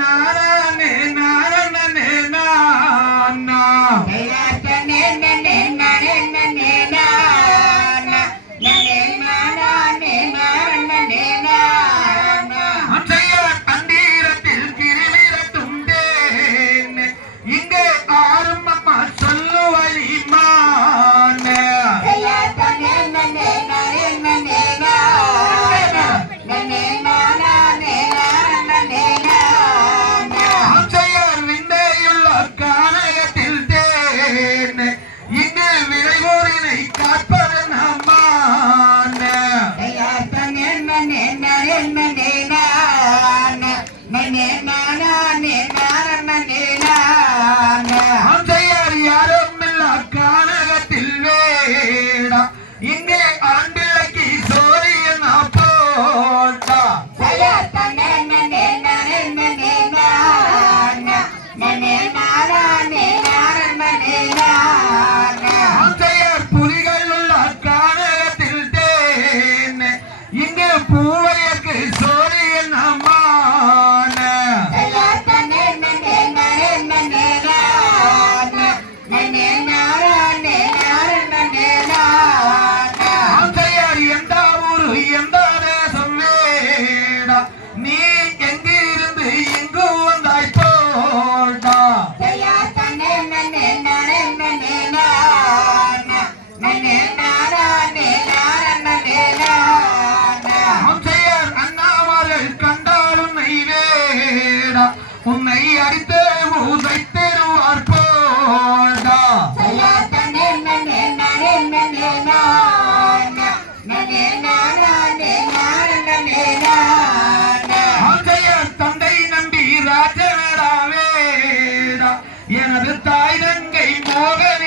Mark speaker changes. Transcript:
Speaker 1: na área
Speaker 2: ને નારણ ને નારણ
Speaker 1: உன்னை அடித்து ஊதை தெருவார் போதா? தந்தை நம்பி ராஜவேடா வேடா. எனது தாய் தங்கை மோகன்